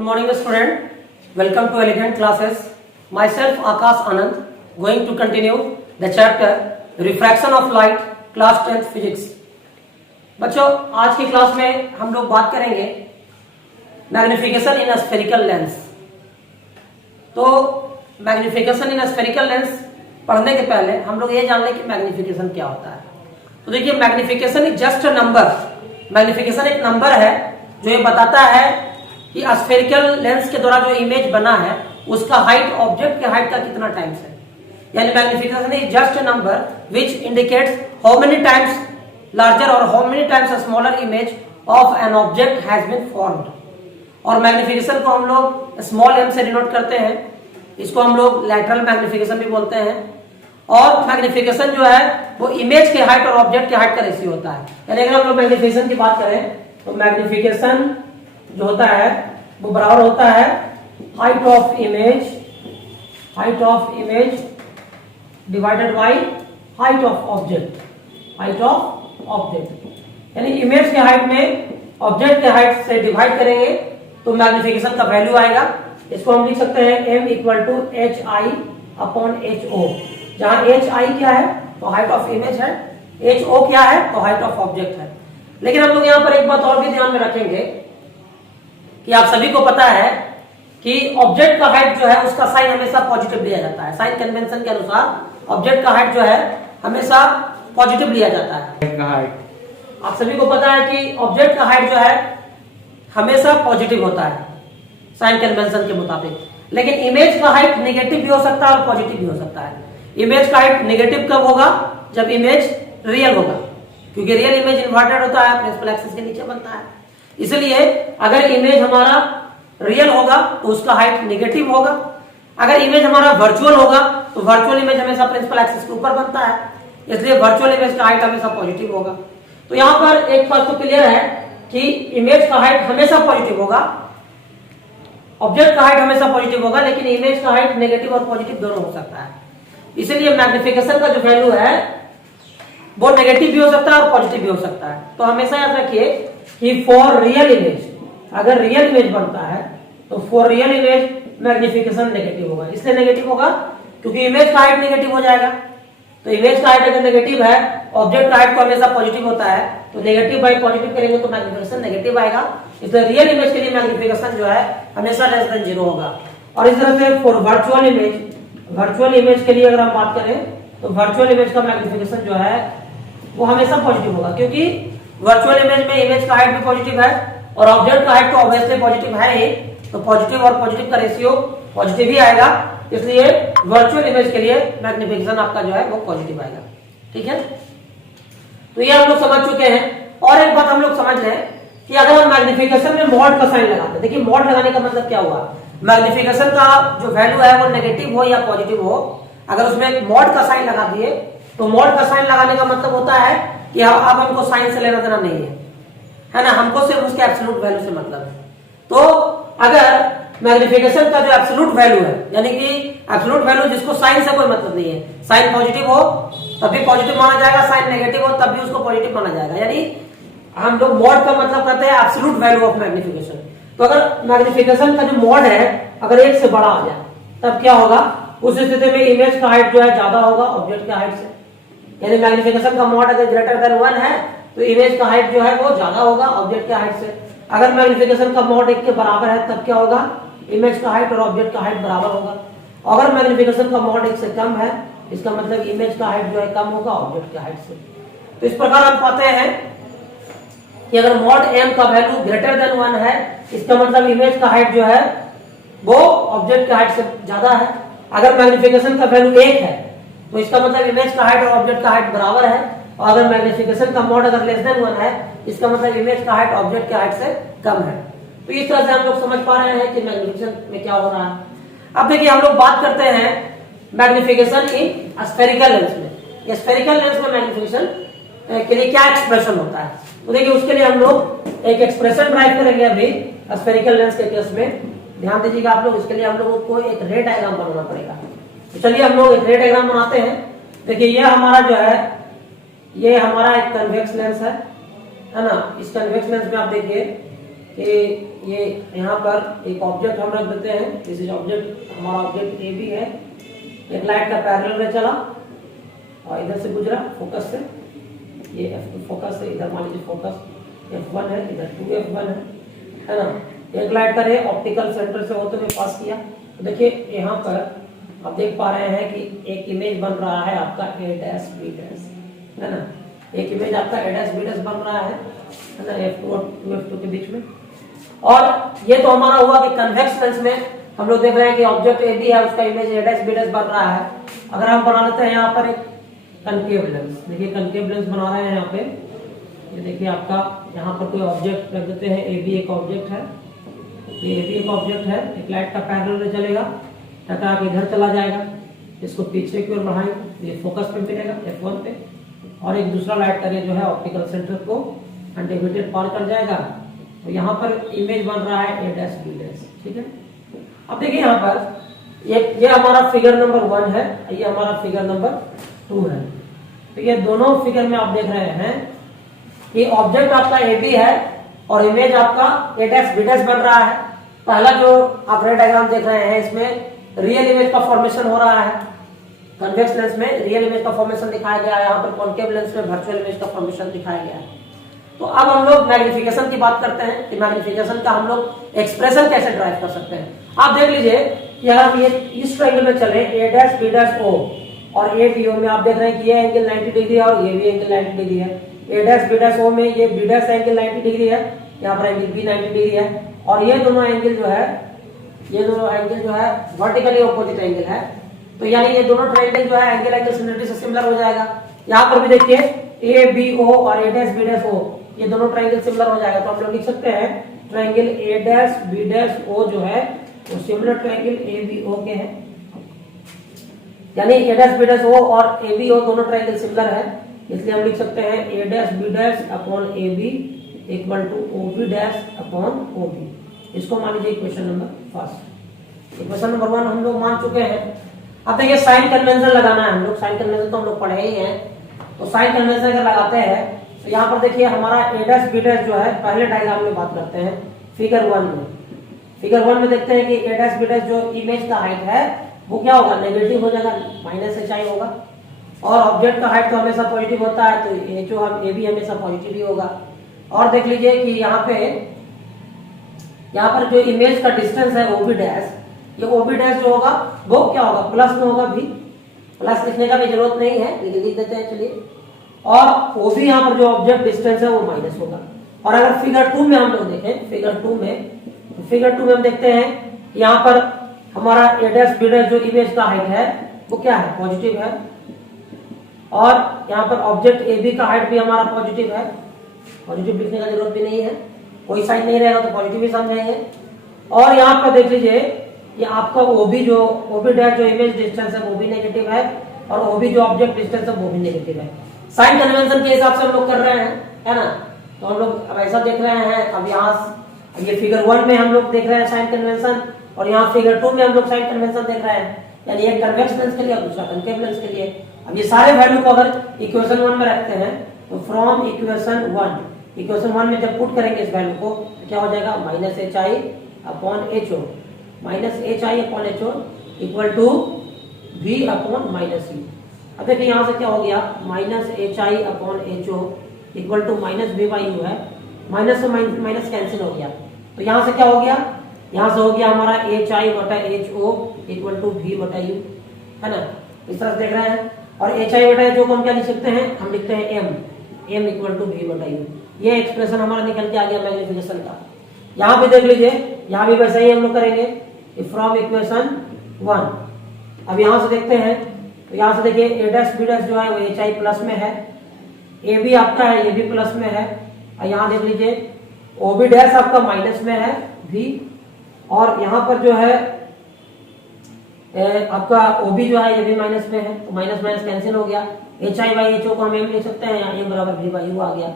Good morning student. Welcome to Elegant Classes. Myself Akash Anand going to continue the chapter Refraction of Light, class 10th Physics. बच्चों आज की class में हम लोग बात करेंगे मैग्निफिकेशन इन स्फेरिकल लेंस। तो मैग्निफिकेशन इन स्फेरिकल लेंस पढ़ने के पहले हम लोग ये जान लें कि मैग्निफिकेशन क्या होता है। तो देखिए magnification is just a number. Magnification एक नंबर है जो ये बताता है कि स्फेरिकल लेंस के द्वारा जो इमेज बना है उसका हाइट ऑब्जेक्ट के हाइट का कितना टाइम्स है। यानी magnification is just a number which indicates how many times larger और how many times smaller image of an object has been formed. और मैग्निफिकेशन को हम लोग स्मॉल एम से डिनोट करते हैं। इसको हम लोग लैटरल मैग्निफिकेशन भी बोलते हैं। और मैग्निफिकेशन जो है वो इमेज के हाइट और ऑब्जेक्ट के हाइट का रेशियो होता है। यानी अगर हम लोग मैग्निफिकेशन की बात करें तो मैग्निफिकेशन जो होता है वो बराबर होता है height of image divided by height of object. यानी इमेज के हाइट में ऑब्जेक्ट के हाइट से डिवाइड करेंगे तो मैग्निफिकेशन का वैल्यू आएगा। इसको हम लिख सकते हैं m equal to H I upon H O, जहां एच आई क्या है तो हाइट ऑफ इमेज है, एच ओ क्या है तो हाइट ऑफ ऑब्जेक्ट है। लेकिन हम लोग यहाँ पर एक बात और भी ध्यान में रखेंगे कि आप सभी को पता है कि ऑब्जेक्ट का हाइट जो है उसका साइन हमेशा पॉजिटिव लिया जाता है। साइन कन्वेंशन के अनुसार ऑब्जेक्ट का हाइट जो है हमेशा पॉजिटिव लिया जाता है। आप सभी को पता है कि ऑब्जेक्ट का हाइट जो है हमेशा पॉजिटिव होता है साइन कन्वेंशन के मुताबिक। लेकिन इमेज का हाइट नेगेटिव भी हो सकता है और पॉजिटिव भी हो सकता है। इमेज का हाइट नेगेटिव कब होगा? जब इमेज रियल होगा, क्योंकि रियल इमेज इन्वर्टेड होता है, प्रिंसिपल एक्सिस के नीचे बनता है। इसलिए अगर इमेज हमारा रियल होगा तो उसका हाइट नेगेटिव होगा। अगर इमेज हमारा वर्चुअल होगा तो वर्चुअल इमेज हमेशा प्रिंसिपल एक्सिस के ऊपर बनता है, इसलिए वर्चुअल इमेज का हाइट हमेशा पॉजिटिव होगा। तो यहाँ पर एक बात तो क्लियर है कि इमेज का हाइट हमेशा पॉजिटिव होगा, ऑब्जेक्ट का हाइट हमेशा पॉजिटिव होगा, लेकिन इमेज का हाइट नेगेटिव और पॉजिटिव दोनों हो सकता है। इसीलिए मैग्निफिकेशन का जो वैल्यू है वो नेगेटिव भी हो सकता है और पॉजिटिव भी हो सकता है। तो हमेशा याद रखिए कि फॉर रियल इमेज, अगर रियल इमेज बनता है तो for real image magnification negative होगा। इसलिए नेगेटिव होगा क्योंकि इमेज का हाइट नेगेटिव हो जाएगा। तो इमेज का हाइट अगर नेगेटिव है, ऑब्जेक्ट का हाइट तो हमेशा पॉजिटिव होता है, तो नेगेटिव बाई पॉजिटिव करेंगे तो मैग्निफिकेशन नेगेटिव आएगा। इसलिए रियल इमेज के लिए मैग्निफिकेशन जो है हमेशा लेस देन 0 होगा। और इस तरह से फॉर वर्चुअल इमेज के लिए अगर हम बात करें तो वर्चुअल इमेज का मैग्निफिकेशन जो है वो हमेशा पॉजिटिव होगा, क्योंकि वर्चुअल इमेज में इमेज का हाइट भी पॉजिटिव है और ऑब्जेक्ट का हाइट तो ऑब्वियसली पॉजिटिव है ही, तो पॉजिटिव और पॉजिटिव का रेशियो पॉजिटिव ही आएगा। इसलिए वर्चुअल इमेज के लिए मैग्निफिकेशन आपका जो है वो पॉजिटिव आएगा। ठीक है, तो ये हम लोग समझ चुके हैं। और एक बात हम लोग समझ लें कि अगर हम मैग्निफिकेशन में मॉड का साइन लगाते हैं, देखिए मॉड लगाने का मतलब क्या हुआ, मैग्निफिकेशन का जो वैल्यू है वो नेगेटिव हो या पॉजिटिव हो, अगर उसमें एक मॉड का साइन लगा दिए तो मॉड का साइन लगाने का मतलब होता है कि अब हमको साइन से लेना देना नहीं है ना, हमको सिर्फ उसके एब्सोल्यूट वैल्यू से मतलब है। तो अगर मैग्निफिकेशन का जो एब्सोल्यूट वैल्यू है, यानी कि एब्सोल्यूट वैल्यू जिसको साइन से कोई मतलब नहीं है, साइन पॉजिटिव हो तब भी पॉजिटिव माना जाएगा, साइन नेगेटिव हो तब भी उसको पॉजिटिव माना जाएगा। यानी हम लोग मॉड का मतलब करते हैं एब्सोल्यूट वैल्यू ऑफ मैग्निफिकेशन। तो अगर मैग्निफिकेशन का जो मॉड है अगर 1 से बड़ा आ जाए तब क्या होगा, उस स्थिति में इमेज का हाइट जो है ज्यादा होगा ऑब्जेक्ट के हाइट से। यानी मैग्निफिकेशन का मॉड अगर ग्रेटर देन 1 है तो इमेज का हाइट जो है वो ज्यादा होगा ऑब्जेक्ट के हाइट से। अगर मैग्निफिकेशन का मॉड 1 के बराबर है तब क्या होगा, इमेज का हाइट और ऑब्जेक्ट का हाइट बराबर होगा। अगर मैग्निफिकेशन का मॉड 1 से कम है इसका मतलब इमेज का हाइट जो है कम होगा ऑब्जेक्ट के हाइट से। तो इस प्रकार हम पाते हैं कि अगर मॉड m का वैल्यू ग्रेटर देन 1 है इसका मतलब इमेज का हाइट जो है वो ऑब्जेक्ट के हाइट से ज्यादा है। अगर मैग्निफिकेशन का वैल्यू 1 है तो इसका मतलब इमेज का हाइट और ऑब्जेक्ट का हाइट बराबर है। और अगर मैग्निफिकेशन का मॉड अगर लेस देन 1 है इसका मतलब इमेज का हाइट ऑब्जेक्ट के हाइट से कम है। तो इस तरह से हम लोग समझ पा रहे हैं कि मैग्निफिकेशन में क्या हो रहा है। अब देखिए हम लोग बात करते हैं मैग्निफिकेशन इन स्फेरिकल लेंस में। स्फेरिकल लेंस में मैग्निफिकेशन के लिए क्या एक्सप्रेशन होता है, तो देखिए उसके लिए हम लोग एक एक्सप्रेशन ड्राइव करेंगे अभी स्फेरिकल लेंस के केस में। ध्यान दीजिएगा आप लोग, इसके लिए हम लोगों को एक रे डायग्राम बनाना पड़ेगा। तो चलिए हम लोग एक रे डायग्राम बनाते हैं। देखिए ये हमारा जो है ये हमारा एक कन्वेक्स लेंस है ना। इस कन्वेक्स लेंस में आप देखिए कि ये यहाँ पर एक ऑब्जेक्ट हम रख देते हैं, दिस इज ऑब्जेक्ट, हमारा ऑब्जेक्ट ए बी है, एक लाइट का पैरेलल में चला और इधर से गुजरा फोकस से, ये F2 फोकस है, इधर मान लीजिए फोकस F1 है, इधर 2F1 है ना। एक लाइट का रे ऑप्टिकल सेंटर से होते हुए पास किया, तो देखिए यहाँ पर आप देख पा रहे हैं कि एक इमेज बन रहा है आपका A डैश B डैश, है ना। एक इमेज आपका A डैश B डैश बन रहा है ना, F2 और 2F2 के बीच में। और ये तो हमारा हुआ कि कन्वेक्स लेंस में हम लोग देख रहे हैं कि ऑब्जेक्ट ए बी है, उसका image A dash B dash बन रहा है। अगर हम बना लेते हैं यहाँ पर एक कनकेव लेंस, देखिए कनकेव लेंस बना रहे हैं यहाँ पे, ये देखिए आपका यहाँ पर कोई ऑब्जेक्ट रख देते हैं, ए बी एक ऑब्जेक्ट है, ये ए बी एक ऑब्जेक्ट है, एक लाइट का पैरेलल में चलेगा, टकरा के इधर चला जाएगा, इसको पीछे की ओर बढ़ाएंगे, ये फोकस पे मिलेगा F1 पे, और एक दूसरा लाइट का रे जो है ऑप्टिकल सेंटर को अनडिविडेड पार कर जाएगा, तो यहाँ पर इमेज बन रहा है A डैश B डैश, ठीक है। अब देखिए यहाँ पर ये हमारा फिगर नंबर 1 है, ये हमारा फिगर नंबर 2 है। तो ये दोनों फिगर में आप देख रहे हैं कि ऑब्जेक्ट आपका ए बी है और इमेज आपका A डैश B डैश बन रहा है। पहला जो आप रे डायग्राम देख रहे हैं, इसमें रियल इमेज का फॉर्मेशन हो रहा है, कन्वेक्स लेंस में रियल इमेज का फॉर्मेशन दिखाया गया है, यहाँ पर कॉन्केव लेंस में वर्चुअल इमेज का फॉर्मेशन दिखाया गया है। तो अब हम लोग मैग्निफिकेशन की बात करते हैं कि मैग्निफिकेशन का हम लोग एक्सप्रेशन कैसे ड्राइव कर सकते हैं। आप देख लीजिए कि अगर हम ये इस ट्रायंगल में चले A dash B dash O और A B O में आप देख रहे हैं कि ये एंगल 90 डिग्री है और ये भी एंगल 90 डिग्री है। A dash B dash O में ये B डैश एंगल 90 डिग्री है, यहाँ पर एंगल B 90 डिग्री है, और ये दोनों एंगल जो है वर्टिकली ऑपोजिट एंगल है। तो यानी ये दोनों ट्रायंगल जो है एंगल सिमिलरिटी से सिमिलर हो जाएगा। यहाँ पर भी देखिए A B O और A dash B dash O ये दोनों ट्रायंगल सिमिलर हो जाएगा। तो हम लोग लिख सकते हैं triangle A dash B dash O जो है वो similar triangle A B O के हैं, यानी A dash B dash O और A B O दोनों ट्रायंगल सिमिलर है, इसलिए हम लिख सकते हैं A dash B dash upon A B equal to O B dash upon O B। इसको मान लीजिए equation number first. Equation number 1 हम लोग मान चुके हैं। अब देखिए साइन कन्वेंशन लगाना है हम लोग, साइन कन्वेंशन तो हम लोग पढ़े ही हैं। तो साइन कन्वेंशन अगर लगाते हैं तो यहाँ पर देखिए हमारा A डैश B डैश जो है, पहले डायग्राम में बात करते हैं फिगर 1 में। फिगर 1 में देखते हैं कि A डैश B डैश जो इमेज का हाइट है वो क्या होगा, नेगेटिव हो जाएगा, -hi होगा, और ऑब्जेक्ट का हाइट तो हमेशा पॉजिटिव होता है, तो ये जो हम A भी हमेशा पॉजिटिव ही होगा। और देख लीजिए कि यहाँ पर जो इमेज का डिस्टेंस है OB डैश, ये OB डैश जो होगा वो क्या होगा, प्लस में होगा भी, प्लस लिखने का भी जरूरत नहीं है, लेकिन लिख देते हैं चलिए। और OB यहाँ पर जो ऑब्जेक्ट डिस्टेंस है वो माइनस होगा। और अगर फिगर 2 में हम लोग देखें, फिगर 2 में हम देखते हैं कि यहाँ पर हमारा A डैश B डैश जो इमेज का हाइट है वो क्या है, पॉजिटिव है, और यहाँ पर ऑब्जेक्ट AB का हाइट भी हमारा पॉजिटिव है, पॉजिटिव लिखने का जरूरत भी नहीं है, कोई साइन नहीं रहेगा तो पॉजिटिव ही समझेंगे। और यहाँ पर देख लीजिए कि आपका OB डैश जो इमेज डिस्टेंस है वो भी नेगेटिव है, और OB जो ऑब्जेक्ट डिस्टेंस है वो भी नेगेटिव है। साइन कन्वेंशन के हिसाब से हम लोग कर रहे हैं, है ना। तो हम लोग अब ऐसा देख रहे हैं, अब यहाँ ये फिगर 1 में हम लोग देख रहे हैं साइन कन्वेंशन, और यहाँ फिगर 2 में हम लोग साइन कन्वेंशन देख रहे हैं, यानी एक कन्वेक्स लेंस के लिए और दूसरा कनकेव लेंस के लिए। अब ये सारे वैल्यू को अगर इक्वेशन 1 में रखते हैं तो फ्रॉम इक्वेशन 1 में जब पुट करेंगे इस वैल्यू को तो क्या हो जाएगा, -hi upon HO, -hi upon HO equal to V upon -e। अब देखिए यहाँ से क्या हो गया, -hi upon HO equal to -v/u है, माइनस से माइनस कैंसिल हो गया, तो यहाँ से क्या हो गया, यहाँ से हो गया हमारा hi/HO इक्वल टू v/u, है ना। इस तरह देख रहे हैं। और hi/HO को हम क्या लिख सकते हैं, हम लिखते हैं m इक्वल टू v/u। ये एक्सप्रेशन हमारा निकल के आ गया मैग्निफिकेशन का। यहाँ भी देख लीजिए, यहाँ भी वैसे ही हम लोग करेंगे फ्रॉम इक्वेशन 1। अब यहाँ से देखते हैं तो यहाँ से देखिए A डैश B डैश जो है वो hi प्लस में है, A भी आपका है ये भी प्लस में है, और यहाँ देख लीजिए OB डैश आपका माइनस में है V, और यहाँ पर जो है आपका OB जो है ये भी माइनस में है, तो माइनस माइनस कैंसिल हो गया, hi/HO को हम m लिख सकते हैं, m बराबर v/u आ गया।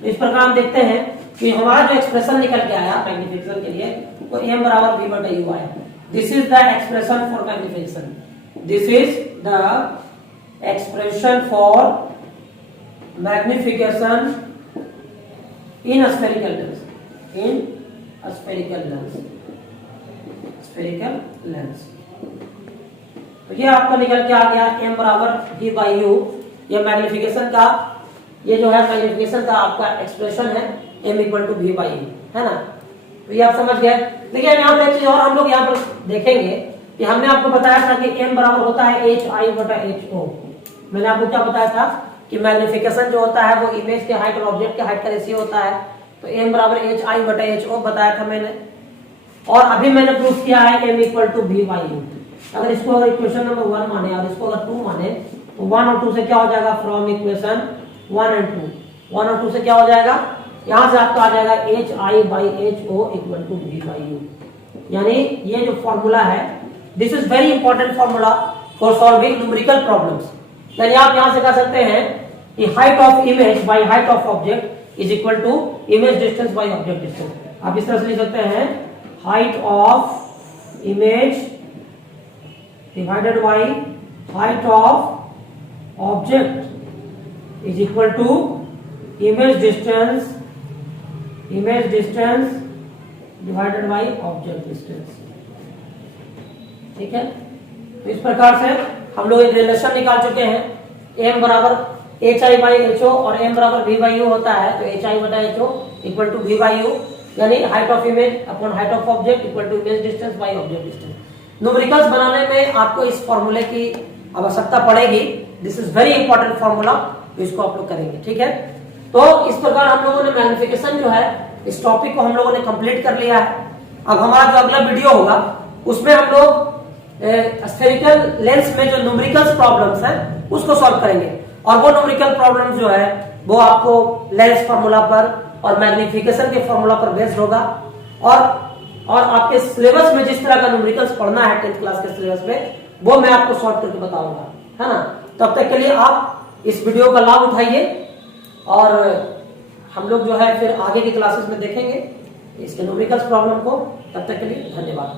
तो इस प्रकार हम देखते हैं कि हमारा जो एक्सप्रेशन निकल के आया मैग्निफिकेशन के लिए वो m बराबर v/u आया। This is the expression for magnification, this is the expression for magnification in spherical lens, in spherical lens, spherical lens. तो ये आपका निकल के आ गया m बराबर v बाई यू। ये मैग्निफिकेशन का, ये जो है मैग्निफिकेशन का आपका एक्सप्रेशन है m equal to v by u, है ना। तो ये आप समझ गए। देखिए यहाँ पे एक चीज और हम लोग यहाँ पर देखेंगे कि हमने आपको बताया था कि m बराबर होता है hi बटा ho। मैंने आपको क्या बताया था कि मैग्निफिकेशन जो होता है वो इमेज के हाइट और ऑब्जेक्ट के हाइट का रेशियो होता है। तो m बराबर hi बटा ho बताया था मैंने, और अभी मैंने प्रूफ किया है m equal to v by u. अगर इसको अगर इक्वेशन नंबर 1 माने और इसको अगर 2 माने तो 1 और 2 से क्या हो जाएगा, फ्रॉम इक्वेशन 1 एंड 2, 1 और 2 से क्या हो जाएगा, यहां से आपका आ जाएगा hi by ho equal to v by u. यानी ये जो फॉर्मूला है, this is very important formula for solving numerical problems. यानी आप यहां से कह सकते हैं कि height of image by height of object is equal to image distance by object distance. आप इस तरह से लिख सकते हैं, height of image divided by height of object is equal to image distance divided by object distance। ठीक है, तो इस प्रकार से हम लोग एक रिलेशन निकाल चुके हैं। m बराबर hi बाई ho और m बराबर v बाई u होता है। तो hi बटा ho equal to v by u, यानी height of image upon height of object equal to image distance by object distance. Numericals बनाने में आपको इस फॉर्मूले की आवश्यकता पड़ेगी। This is very important formula, तो इसको आप लोग करेंगे। ठीक है, तो इस प्रकार हम लोगों ने मैग्निफिकेशन जो है, इस टॉपिक को हम लोगों ने कंप्लीट कर लिया है। अब हमारा जो अगला वीडियो होगा उसमें हम लोग स्फेरिकल लेंस में जो न्यूमेरिकल्स प्रॉब्लम्स हैं उसको सॉल्व करेंगे, और वो न्यूमेरिकल प्रॉब्लम्स जो है वो आपको लेंस फॉर्मूला पर और मैग्निफिकेशन के फॉर्मूला पर बेस्ड होगा। और आपके सिलेबस में जिस तरह का न्यूमेरिकल्स पढ़ना है 10th क्लास के सिलेबस में, वो मैं आपको सॉल्व करके बताऊंगा, है ना। तब तक के लिए आप इस वीडियो का लाभ उठाइए, और हम लोग जो है फिर आगे की क्लासेस में देखेंगे इसके न्यूमेरिकल्स प्रॉब्लम को। तब तक के लिए धन्यवाद।